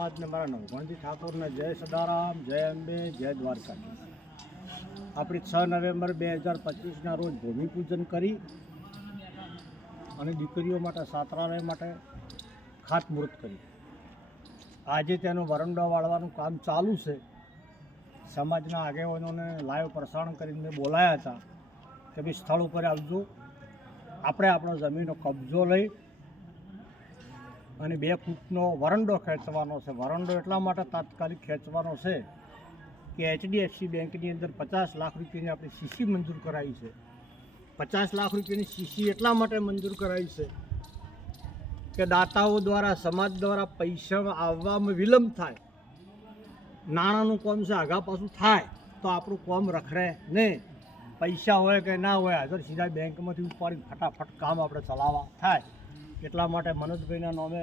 સમાજને મારા નવગણજી ઠાકોરને જય સદારામ, જય અંબે, જય દ્વારકા આપણી છ નવેમ્બર બે હજાર પચીસના રોજ ભૂમિપૂજન કરી અને દીકરીઓ માટે છાત્રાલય માટે ખાતમુહૂર્ત કરી. આજે તેનો વરંડો વાળવાનું કામ ચાલુ છે. સમાજના આગેવાનોને લાઈવ પ્રસારણ કરીને બોલાયા હતા કે ભાઈ સ્થળ ઉપર આવજો. આપણે આપણો જમીનનો કબજો લઈ અને બે ફૂટનો વરંડો ખેંચવાનો છે. વરંડો એટલા માટે તાત્કાલિક ખેંચવાનો છે કે એચડીએફસી બેંકની અંદર પચાસ લાખ રૂપિયાની આપણે સીસી મંજૂર કરાવી છે. પચાસ લાખ રૂપિયાની સીસી એટલા માટે મંજૂર કરાવી છે કે દાતાઓ દ્વારા, સમાજ દ્વારા પૈસા આવવામાં વિલંબ થાય. નાણાંનું કોમ છે આગા પાછું થાય તો આપણું કોમ રખડે નહીં. પૈસા હોય કે ના હોય, હાજર સીધા બેંકમાંથી ઉપાડી ફટાફટ કામ આપણે ચલાવવા થાય. એટલા માટે મનોજભાઈના નામે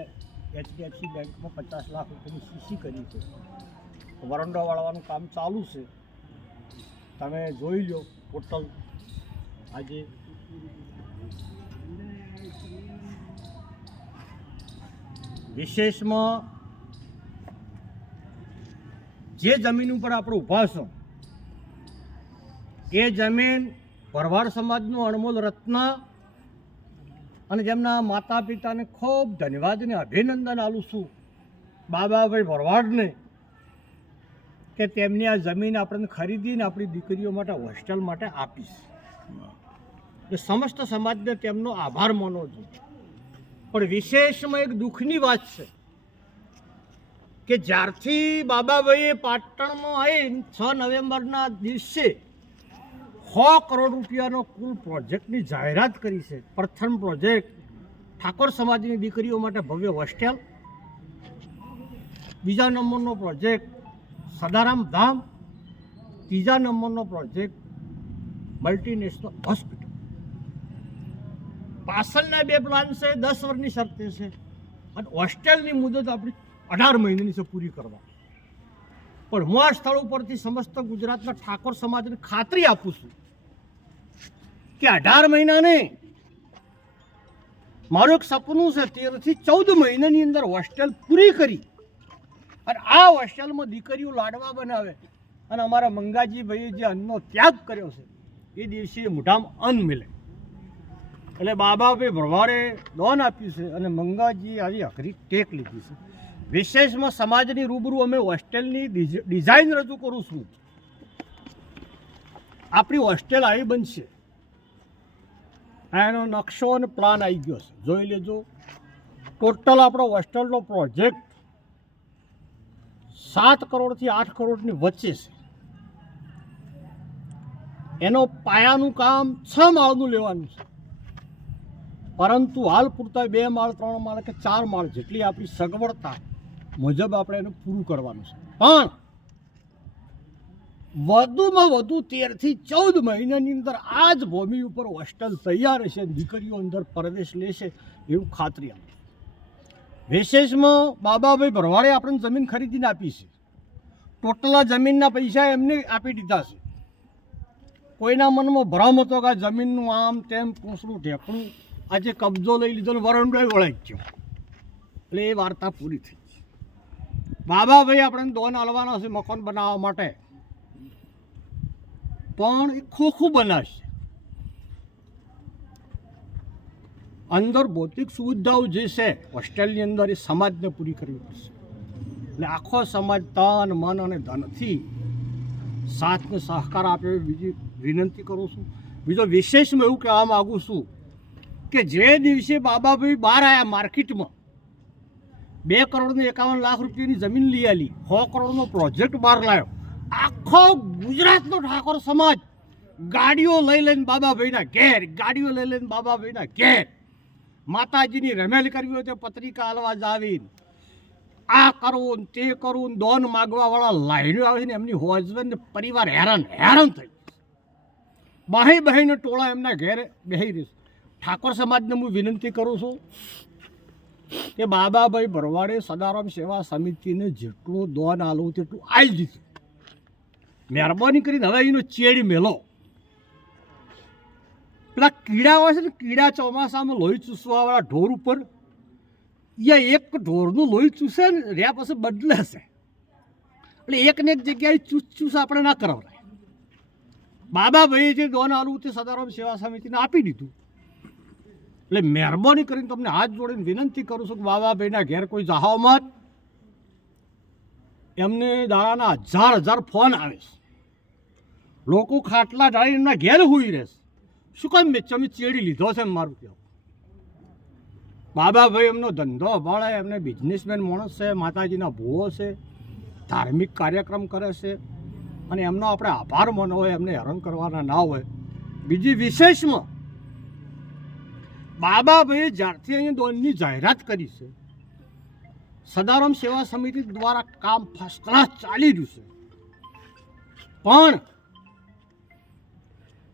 એચડીએફસી બેંકમાં પચાસ લાખ રૂપિયાની સીસી કરી છે. વરંડો વાળવાનું કામ ચાલુ છે. તમે જોઈ લો ટોટલ આજે વિશેષમાં જે જમીન ઉપર આપણે ઊભા છો, એ જમીન ભરવાડ સમાજનું અણમોલ રત્ન અને જેમના માતા પિતાને ખૂબ ધન્યવાદ અને અભિનંદન આલું છું બાબાભાઈ ભરવાડને કે તેમની આ જમીન આપણને ખરીદીને આપણી દીકરીઓ માટે હોસ્ટેલ માટે આપીશ. એ સમસ્ત સમાજને તેમનો આભાર માનો જોઈએ પણ વિશેષમાં એક દુઃખની વાત છે કે જ્યારથી બાબાભાઈએ પાટણમાં આવી છ નવેમ્બરના દિવસે સો કરોડ રૂપિયાનો કુલ પ્રોજેક્ટની જાહેરાત કરી છે. પ્રથમ પ્રોજેક્ટ ઠાકોર સમાજની દીકરીઓ માટે ભવ્ય હોસ્ટેલ. બીજા નંબરનો પ્રોજેક્ટ સદારામ ધામ. ત્રીજા નંબરનો પ્રોજેક્ટ મલ્ટીનેશનલ હોસ્પિટલ. પાછળના બે પ્લાન છે, દસ વર્ષની શરતે છે. અને હોસ્ટેલની મુદત આપણી અઢાર મહિનાની છે પૂરી કરવા. પણ હું આ સ્થળ ઉપરથી સમસ્ત ગુજરાતના ઠાકોર સમાજને ખાતરી આપું છું કે અઢાર મહિના નહીં મારું એક સપનું છે તેરથી ચૌદ મહિનાની અંદર હોસ્ટેલ પૂરી કરી. અને આ હોસ્ટેલમાં દીકરીઓ લાડવા બનાવે. અને અમારા મંગાજીભાઈએ જે અન્નનો ત્યાગ કર્યો છે, એ દિવસે મોઢામાં અન્ન મિલે એટલે બાબાભાઈ ભરવાડે દોન આપ્યું છે અને મંગાજીએ આવી અઘરી ટેક લીધી છે. વિશેષમાં સમાજની રૂબરૂ અમે હોસ્ટેલની ડિઝાઇન રજૂ કરું છું. આપણી હોસ્ટેલ આવી બનશે. એનો નકશો અને પ્લાન આવી ગયો છે. જોઈ લેજો. ટોટલ આપણો હોસ્ટેલનો પ્રોજેક્ટ સાત કરોડથી આઠ કરોડની વચ્ચે છે. એનો પાયાનું કામ છ માળનું લેવાનું છે. પરંતુ હાલ પૂરતા બે માળ, ત્રણ માળ કે ચાર માળ જેટલી આપણી સગવડતા મુજબ આપણે એને પૂરું કરવાનું છે. પણ વધુમાં વધુ તેરથી ચૌદ મહિનાની અંદર આ જ ભૂમિ ઉપર હોસ્ટેલ તૈયાર હશે દીકરીઓ અંદર પ્રવેશ લેશે એવું ખાતરી આપે વિશેષમાં બાબાભાઈ ભરવાડે આપણને જમીન ખરીદીને આપી છે. ટોટલા જમીનના પૈસા એમને આપી દીધા છે. કોઈના મનમાં ભ્રમ હતો કે આ જમીનનું આમ તેમ પૂછડું ઢેકણું આજે કબજો લઈ લીધો ને વરંડોય વળાઈ ગયો. એટલે એ વાર્તા પૂરી થઈ બાબાભાઈ આપણને દોન હલવાના છે મકાન બનાવવા માટે. પણ એ ખોખું બનાવશે. અંદર ભૌતિક સુવિધાઓ જે છે, હોસ્ટેલની અંદર એ સમાજને પૂરી કરવી પડશે. એટલે આખો સમાજ તન, મન અને ધનથી સાથને સહકાર આપે બીજી વિનંતી કરું છું. બીજો વિશેષમાં એવું કહેવા માગું છું કે જે દિવસે બાબાભાઈ બહાર આવ્યા માર્કેટમાં, બે કરોડને એકાવન લાખ રૂપિયાની જમીન લઈ આલી સો કરોડનો પ્રોજેક્ટ બહાર લાવ્યો આખો ગુજરાતનો ઠાકોર સમાજ ગાડીઓ લઈ લઈને બાબાભાઈના ઘેર, ગાડીઓ લઈ લઈને બાબાભાઈના ઘેર. માતાજીની રમેલ કરવી હોય તો પત્રિકા હાલવા જાવીને આ કરવું તે કરવું દોન માગવાવાળા લાઈનો આવીને એમની હસબન્ડ પરિવાર હેરાન હેરાન થઈ બહી બહીનો ટોળા એમના ઘેરે બેહી રહેશે ઠાકોર સમાજને હું વિનંતી કરું છું કે બાબાભાઈ ભરવાડે સદારામ સેવા સમિતિને જેટલું દોન આલું તેટલું આવી દીધું. મહેરબાની કરીને હવે એનો ચેડ મેલો. પેલા કીડા હોય છે ને, કીડા ચોમાસામાં લોહી ચૂસવાવાળા ઢોર ઉપર એ એક ઢોરનું લોહી ચૂસે ને, રહ્યા પછી બદલે હશે એટલે એકને એક જગ્યાએ ચૂસ ચૂસ આપણે ના કરાવરાય. બાબાભાઈએ જે દોન આલું તે સદારામ સેવા સમિતિને આપી દીધું. એટલે મહેરબાની કરીને તમને હાથ જોડીને વિનંતી કરું છું કે બાબાભાઈના ઘેર કોઈ જાહો મત એમને દાડાના હજાર હજાર ફોન આવે લોકો ખાટલા ઢાળીને એમના ઘેર હોઈ રહેશે શું કામ મેં ચમી ચેડી લીધો છે મારું કહેવું? બાબાભાઈ એમનો ધંધો અભાળે, એમને બિઝનેસમેન માણસ છે, માતાજીના ભૂવો છે, ધાર્મિક કાર્યક્રમ કરે છે અને એમનો આપણે આભાર માનો હોય, એમને હેરાન કરવાના ના હોય. બીજી વિશેષમાં બાબાભાઈએ જ્યારથી અહીંયા દોનની જાહેરાત કરી છે સદારામ સેવા સમિતિ દ્વારા કામ ફર્સ્ટ ક્લાસ ચાલી રહ્યું છે. પણ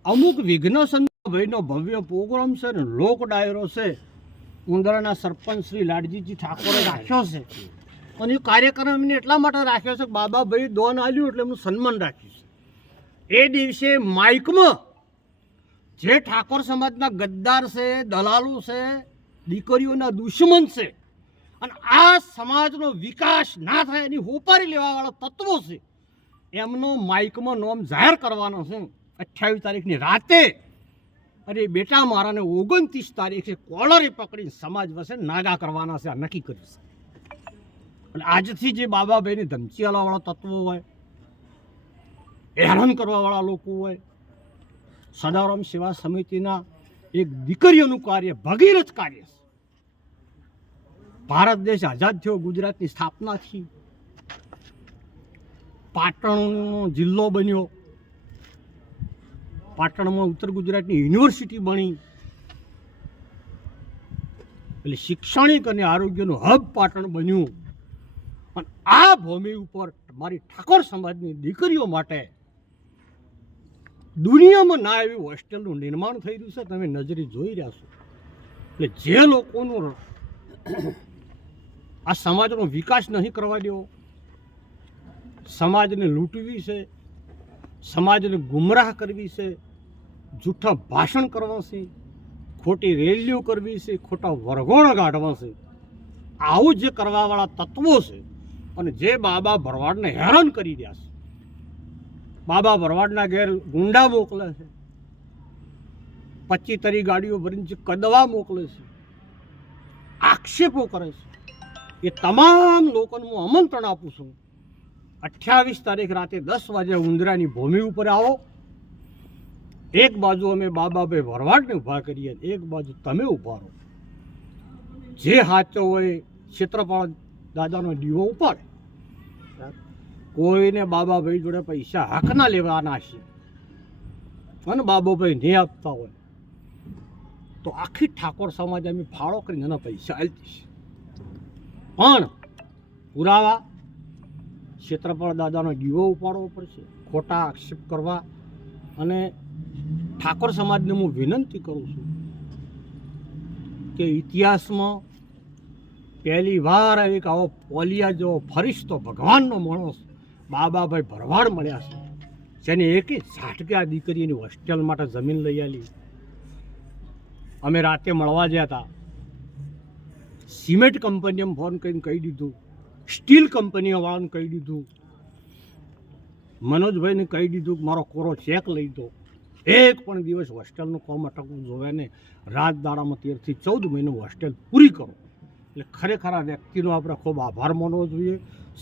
અમુક વિઘ્ન ભાઈનો ભવ્ય પ્રોગ્રામ છે ને, લોક ડાયરો છે, ઉંદરાના સરપંચ શ્રી લાડજીજી ઠાકોરે રાખ્યો છે. અને એ કાર્યક્રમ એમને એટલા માટે રાખ્યો છે કે બાબાભાઈ દોન આલ્યું એટલે એમનું સન્માન રાખ્યું છે. એ દિવસે માઇકમાં જે ઠાકોર સમાજના ગદ્દાર છે, દલાલો છે, દીકરીઓના દુશ્મન છે અને આ સમાજનો વિકાસ ના થાય એની હોપારી લેવાવાળા તત્વો છે. એમનો માઇકમાં નોમ જાહેર કરવાનો છે. અઠ્યાવીસ તારીખની રાતે. અરે બેટા મારાને ઓગણત્રીસ તારીખે કોલરે પકડીને સમાજ વસે નાગા કરવાના છે, આ નક્કી કર્યું એટલે આજથી જે બાબાભાઈની ધમકી હલાવાળા તત્વો હોય હેરાન કરવાવાળા લોકો હોય, સદારામ સેવા સમિતિના એક દીકરીઓનું કાર્ય ભગીરથ કાર્ય છે. ભારત દેશ આઝાદ થયો ગુજરાતની સ્થાપનાથી. પાટણનો જિલ્લો બન્યો. પાટણમાં ઉત્તર ગુજરાતની યુનિવર્સિટી બની. એટલે શૈક્ષણિક અને આરોગ્યનું હબ પાટણ બન્યું. અને આ ભૂમિ ઉપર મારી ઠાકોર સમાજની દીકરીઓ માટે દુનિયામાં ના એવી હોસ્ટેલનું નિર્માણ થઈ રહ્યું છે. તમે નજરે જોઈ રહ્યા છો. એટલે જે લોકોનું આ સમાજનો વિકાસ નહીં કરવા દેવો. સમાજને લૂંટવી છે. સમાજને ગુમરાહ કરવી છે. જૂઠા ભાષણ કરવા છે. ખોટી રેલીઓ કરવી છે. ખોટા વરગોણ કાઢવા છે. આવું જે કરવાવાળા તત્વો છે. અને જે બાબા ભરવાડને હેરાન કરી રહ્યા છે. બાબા ભરવાડના ઘેર ગુંડા મોકલે છે. પચી તરી ગાડીઓ ભરીને કદવા મોકલે છે. આક્ષેપો કરે છે. એ તમામ લોકોને હું આમંત્રણ આપું છું. અઠ્યાવીસ તારીખ રાતે દસ વાગે ઉંદરાની ભૂમિ ઉપર આવો. એક બાજુ અમે બાબાભાઈ ભરવાડને ઊભા કરીએ એક બાજુ તમે ઊભા રહો. જે હાચો હોય ક્ષેત્રપાળ દાદાનો દીવો ઉપાડે. કોઈને બાબાભાઈ જોડે પૈસા હકના લેવાના છે. અને બાબાભાઈ નહીં આપતા હોય. તો આખી ઠાકોર સમાજ અમે ફાળો કરીને એના પૈસા આપી છે પણ પુરાવા ક્ષેત્રફળ દાદાનો દીવો ઉપાડવો પડશે, ખોટા આક્ષેપ કરવા અને ઠાકોર સમાજને હું વિનંતી કરું છું કે ઇતિહાસમાં પહેલી વાર એક આવો પોલિયા જેવો ફરિશ્તો ભગવાનનો માણસ બાબાભાઈ ભરવાડ મળ્યા છે, જેને એકે ઝાટકે આ દીકરીની હોસ્ટેલ માટે જમીન લઈ આલી. અમે રાતે મળવા ગયા હતા સિમેન્ટ કંપનીએ ફોન કરીને કહી દીધું. સ્ટીલ કંપનીએ કંપનીવાળાને કહી દીધું. મનોજભાઈને કહી દીધું કે મારો કોરો ચેક લઈ દો. એક પણ દિવસ હોસ્ટેલનું કોમ અટકવું જોવે ને રાત તેરથી ચૌદ મહિનો હોસ્ટેલ પૂરી કરો. એટલે ખરેખર આ વ્યક્તિનો આપણે ખૂબ આભાર માનવો જોઈએ.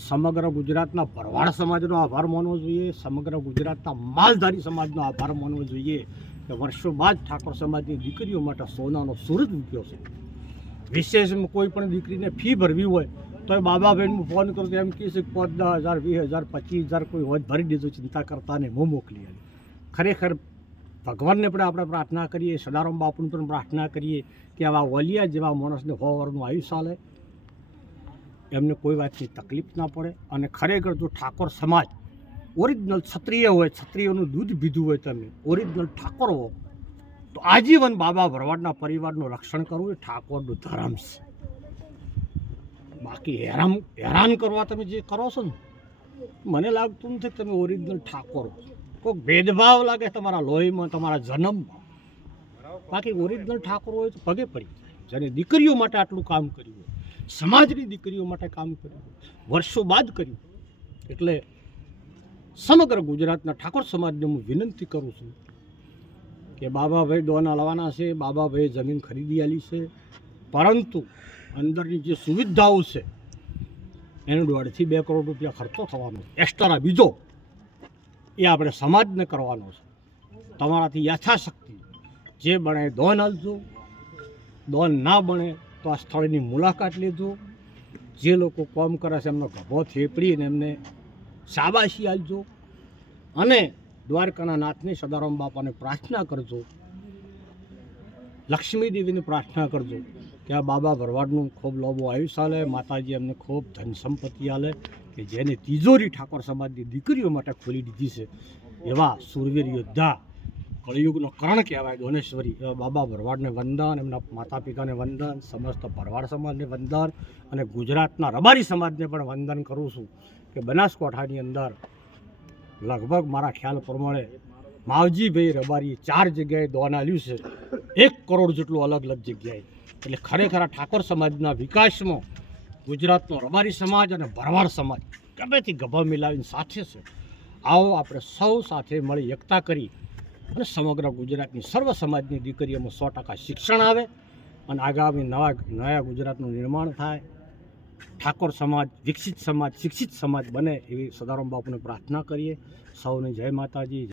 સમગ્ર ગુજરાતના ભરવાડ સમાજનો આભાર માનવો જોઈએ. સમગ્ર ગુજરાતના માલધારી સમાજનો આભાર માનવો જોઈએ. કે વર્ષો બાદ ઠાકોર સમાજની દીકરીઓ માટે સોનાનો સૂરજ મૂક્યો છે. વિશેષમાં કોઈ પણ દીકરીને ફી ભરવી હોય તો એ બાબા બહેનનું ફોન કરું તો એમ કહે છે કે પાંચ, દસ હજાર, વીસ હજાર, પચીસ હજાર કોઈ હોય, ભરી દેજો, ચિંતા કરતા ને હું મોકલી આવી ખરેખર ભગવાનને પણ આપણે પ્રાર્થના કરીએ, સદારામ બાપુને પણ પ્રાર્થના કરીએ કે આવા વલિયા જેવા માણસને હોવાનું આયુષ્ય ચાલે એમને કોઈ વાતની તકલીફ ના પડે અને ખરેખર જો ઠાકોર સમાજ ઓરિજિનલ ક્ષત્રિય હોય, ક્ષત્રિયનું દૂધ પીધું હોય તમે ઓરિજિનલ ઠાકોર હો તો આજીવન બાબા ભરવાડના પરિવારનું રક્ષણ કરવું એ ઠાકોરનું ધર્મ છે. બાકી હેરાન હેરાન કરવા તમે જે કરો છો ને, મને લાગતું નથી તમે ઓરિજિનલ ઠાકોર કોઈક ભેદભાવ લાગે તમારા લોહીમાં, તમારા જન્મમાં. બાકી ઓરિજિનલ ઠાકોર હોય તો પગે પડી જાય. જેને દીકરીઓ માટે આટલું કામ કર્યું હોય, સમાજની દીકરીઓ માટે કામ કર્યું વર્ષો બાદ કર્યું એટલે સમગ્ર ગુજરાતના ઠાકોર સમાજને હું વિનંતી કરું છું કે બાબાભાઈ દોના લાવવાના છે, બાબાભાઈએ જમીન ખરીદી આલી છે. પરંતુ અંદરની જે સુવિધાઓ છે, એનો દોઢથી બે કરોડ રૂપિયા ખર્ચો થવાનો છે. એક્સ્ટ્રા બીજો એ આપણે સમાજને કરવાનો છે. તમારાથી યથાશક્તિ જે બને દોન હલજો દોન ના બને તો આ સ્થળની મુલાકાત લેજો. જે લોકો કોમ કરે છે એમનો ગભો થેપડીને એમને શાબાશી આપજો. અને દ્વારકાના નાથની સદારામ બાપાને પ્રાર્થના કરજો. લક્ષ્મી દેવીની પ્રાર્થના કરજો કે આ બાબા ભરવાડનું ખૂબ લોબો આયુષ આલે માતાજી એમને ખૂબ ધન સંપત્તિ આલે, કે જેને તિજોરી ઠાકોર સમાજની દીકરીઓ માટે ખોલી દીધી છે. એવા સુરવીર યોદ્ધા કળિયુગનો કર્ણ કહેવાય દોનેશ્વરી એવા બાબા ભરવાડને વંદન, એમના માતા પિતાને વંદન, સમસ્ત ભરવાડ સમાજને વંદન અને ગુજરાતના રબારી સમાજને પણ વંદન કરું છું કે બનાસકાંઠાની અંદર લગભગ મારા ખ્યાલ પ્રમાણે માવજીભાઈ રબારીએ ચાર જગ્યાએ દોન આલ્યું છે. એક કરોડ જેટલું અલગ અલગ જગ્યાએ. એટલે ખરેખર ઠાકોર સમાજના વિકાસમાં ગુજરાતનો રબારી સમાજ અને ભરવાડ સમાજ ગમેથી ગભા મિલાવીને સાથે છે. આવો આપણે સૌ સાથે મળી એકતા કરી અને સમગ્ર ગુજરાતની સર્વ સમાજની દીકરીઓમાં સો ટકા શિક્ષણ આવે અને આગામી નવા નયા ગુજરાતનું નિર્માણ થાય. ઠાકોર સમાજ, વિકસિત સમાજ, શિક્ષિત સમાજ બને એવી સદારામ બાપુને પ્રાર્થના કરીએ. સૌને જય માતાજી